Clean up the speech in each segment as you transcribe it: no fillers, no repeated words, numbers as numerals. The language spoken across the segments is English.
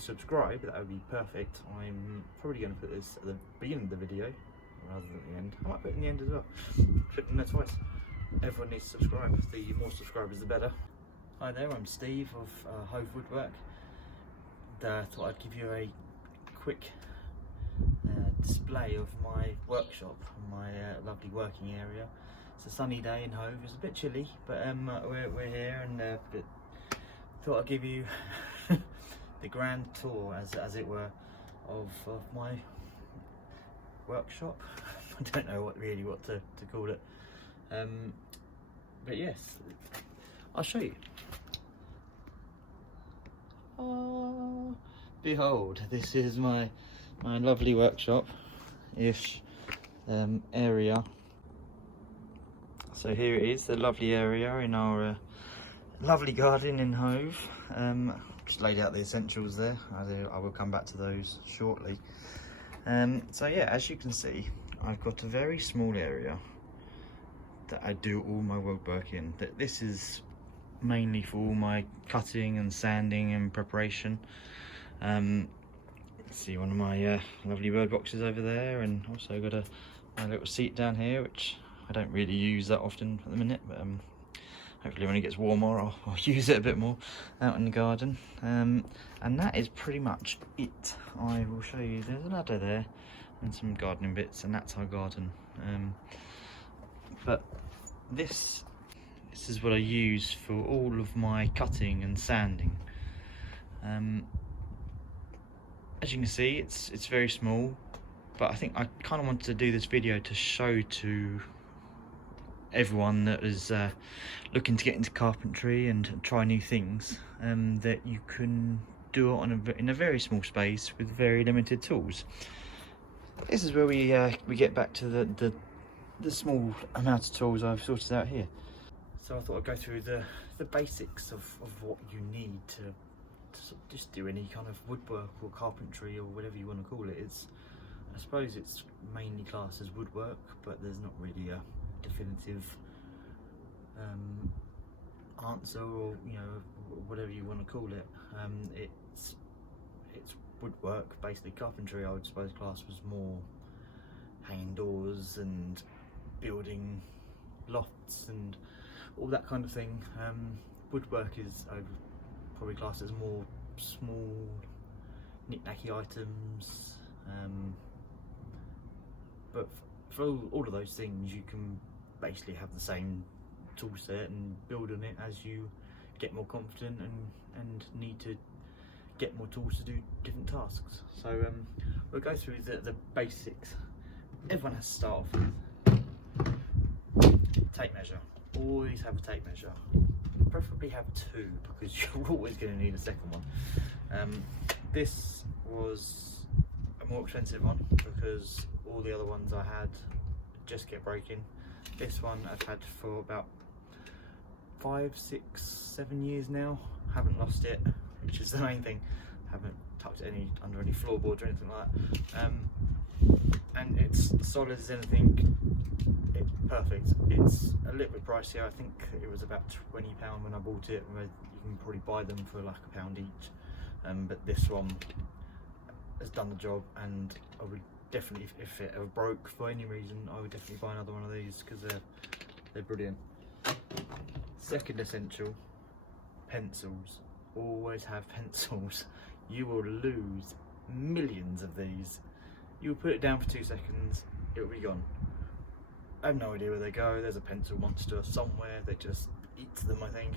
subscribe, that would be perfect. I'm probably going to put this at the beginning of the video rather than the end. I might put it in the end as well. Put it in there twice. Everyone needs to subscribe. The more subscribers, the better. Hi there, I'm Steve of Hove Woodwork. Thought I'd give you a quick display of my workshop, my lovely working area. It's a sunny day in Hove. It's a bit chilly, but we're here, and thought I'd give you the grand tour, as it were, of my workshop. I don't know what to call it, but yes, I'll show you. Oh, behold, this is my lovely workshop-ish area. So here it is, the lovely area in our lovely garden in Hove. Just laid out the essentials there. I will come back to those shortly. So yeah, as you can see, I've got a very small area that I do all my woodwork in. This is mainly for all my cutting and sanding and preparation. See one of my lovely bird boxes over there, and also got my little seat down here, which I don't really use that often at the minute, but hopefully when it gets warmer I'll use it a bit more out in the garden. And that is pretty much it. I will show you, there's a ladder there and some gardening bits, and that's our garden. But this is what I use for all of my cutting and sanding. As you can see, it's very small, but I think I kind of wanted to do this video to show to everyone that is looking to get into carpentry and try new things, that you can do it in a very small space with very limited tools. This is where we get back to the small amount of tools I've sorted out here. So I thought I'd go through the basics of what you need to sort of just do any kind of woodwork or carpentry or whatever you want to call it. I suppose it's mainly classed as woodwork, but there's not really a definitive answer, or whatever you want to call it. It's woodwork, basically. Carpentry, I would suppose class was more hanging doors and building lofts and all that kind of thing. Woodwork is, I would probably class as more small knick-knacky items, but for all of those things you can basically have the same tool set and build on it as you get more confident and need to get more tools to do different tasks. So we'll go through the basics. Everyone has to start off with tape measure. Always have a tape measure. Preferably have two, because you're always going to need a second one. This was a more expensive one because all the other ones I had just kept breaking. This one I've had for about 5, 6, 7 years now. Haven't lost it, which is the main thing. Haven't tucked it under any floorboards or anything like that. And it's solid as anything. It's perfect. It's a little bit pricey. I think it was about £20 when I bought it. You can probably buy them for like £1 each. But this one has done the job, and I would definitely, if it ever broke for any reason, I would definitely buy another one of these because they're brilliant. Second essential, pencils. Always have pencils. You will lose millions of these. You'll put it down for 2 seconds, it will be gone. I have no idea where they go. There's a pencil monster somewhere that just eats them, I think,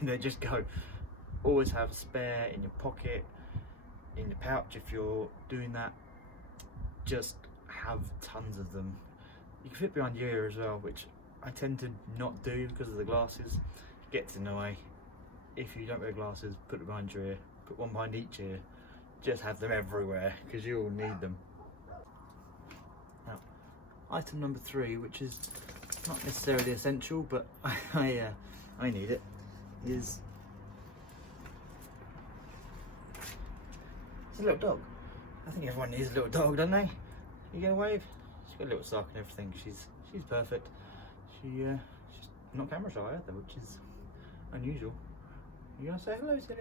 and they just go. Always have a spare in your pocket, in your pouch if you're doing that. Just have tons of them. You can fit behind your ear as well, which I tend to not do because of the glasses. Gets in the way. If you don't wear glasses, put it behind your ear. Put one behind each ear. Just have them everywhere because you will need them. Now, item number 3, which is not necessarily essential, but I need it, is it's a little dog. I think everyone needs a little dog, don't they? You get a wave? She's got a little sock and everything. She's perfect. She's not camera shy either, which is unusual. You gonna say hello, silly?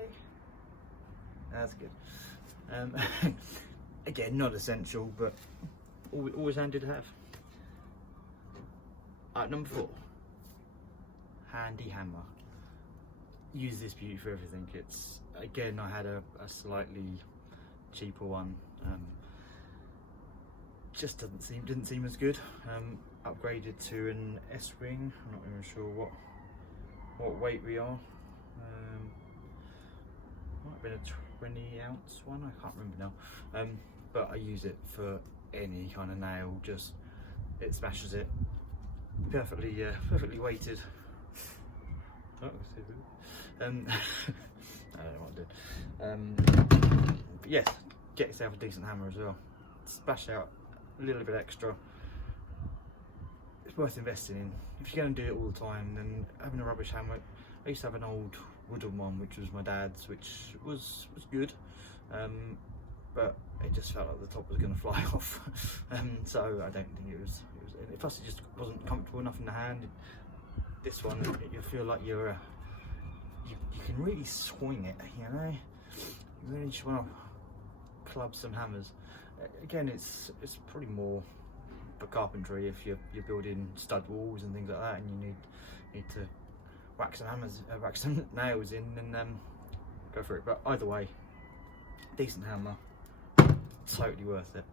That's good. Again, not essential, but always handy to have. Number 4, handy hammer. Use this beauty for everything. It's, again, I had a slightly cheaper one. Just didn't seem as good. Upgraded to an S ring. I'm not even sure what weight we are. Might have been a 20-ounce one. I can't remember now. But I use it for any kind of nail. Just it smashes it. Perfectly weighted. Oh, I don't know what I did. But yes, get yourself a decent hammer as well. Splash out a little bit extra. It's worth investing in. If you're going to do it all the time, then having a rubbish hammer. I used to have an old wooden one, which was my dad's, which was good, but it just felt like the top was going to fly off. So I don't think it was. Plus, it just wasn't comfortable enough in the hand. This one, you feel like you can really swing it. You know, you really just want to club some hammers. Again, it's probably more for carpentry if you're building stud walls and things like that, and you need to whack some nails in, and go for it. But either way, decent hammer, totally worth it.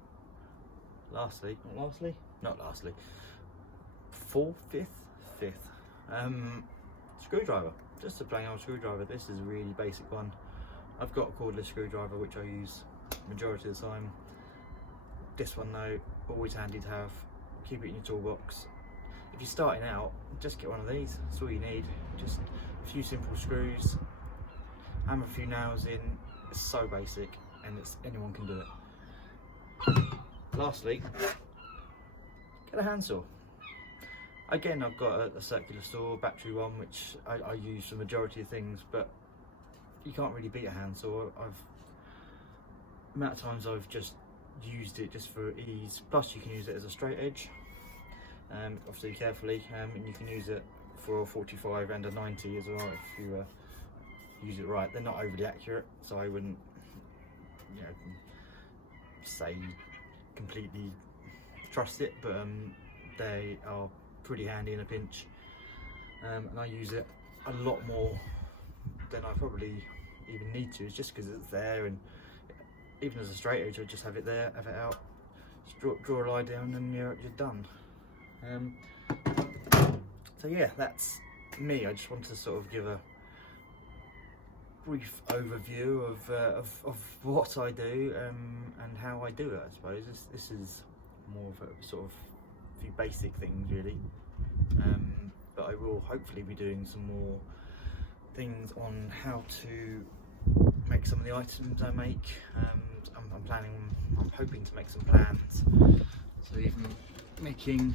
Fifth, screwdriver. Just a plain old screwdriver. This is a really basic one. I've got a cordless screwdriver which I use majority of the time. This one though, always handy to have. Keep it in your toolbox. If you're starting out, just get one of these. That's all you need. Just a few simple screws, hammer a few nails in. It's so basic, and anyone can do it. Lastly, get a handsaw. Again, I've got a circular saw, battery one, which I use for the majority of things, but you can't really beat a handsaw. The amount of times I've just used it just for ease. Plus, you can use it as a straight edge. Obviously carefully, and you can use it for a 45 and a 90 as well if you use it right. They're not overly accurate, so I wouldn't, say completely trust it, but they are pretty handy in a pinch, and I use it a lot more than I probably even need to. It's just because it's there, and even as a straight edge, I just have it there, have it out, just draw a line down, and you're done. So yeah, that's me. I just wanted to sort of give a brief overview of what I do, and how I do it. I suppose this is more of a sort of few basic things really, but I will hopefully be doing some more things on how to make some of the items I make. I'm hoping to make some plans, so even making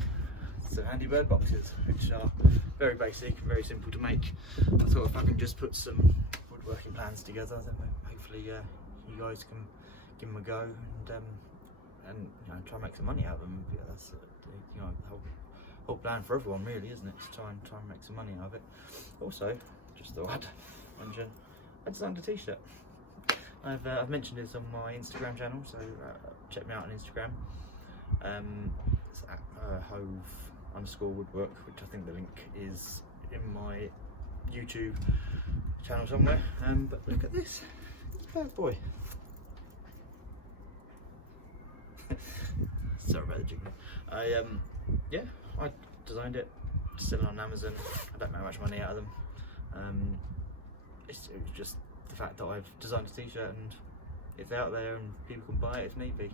some handy bird boxes, which are very basic, very simple to make. I thought if I can just put some woodworking plans together, then hopefully you guys can give them a go, and try and make some money out of them. Yeah, that's the whole plan for everyone really, isn't it? To try and make some money out of it. Also, just thought I'd mention, I designed a t-shirt. I've mentioned this on my Instagram channel, so check me out on Instagram. It's at hove_woodwork, which I think the link is in my YouTube channel somewhere. But look at this, oh boy. Sorry about the jiggling. I designed it, selling on Amazon. I don't make much money out of them. It was just the fact that I've designed a t-shirt and it's out there and people can buy it if need be.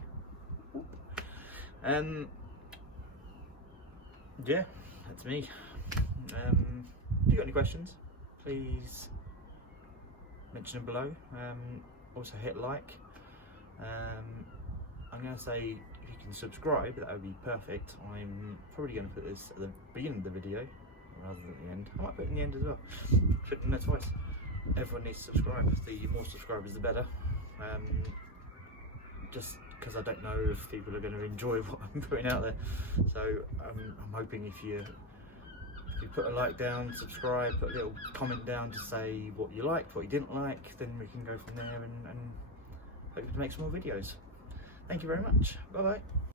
Yeah, that's me. If you got any questions, please mention them below. Also hit like. I'm going to say if you can subscribe, that would be perfect. I'm probably going to put this at the beginning of the video rather than the end. I might put it in the end as well. Put it in there twice. Everyone needs to subscribe. The more subscribers, the better. Just because I don't know if people are going to enjoy what I'm putting out there. So I'm hoping if you put a like down, subscribe, put a little comment down to say what you liked, what you didn't like, then we can go from there and hope to make some more videos. Thank you very much. Bye bye.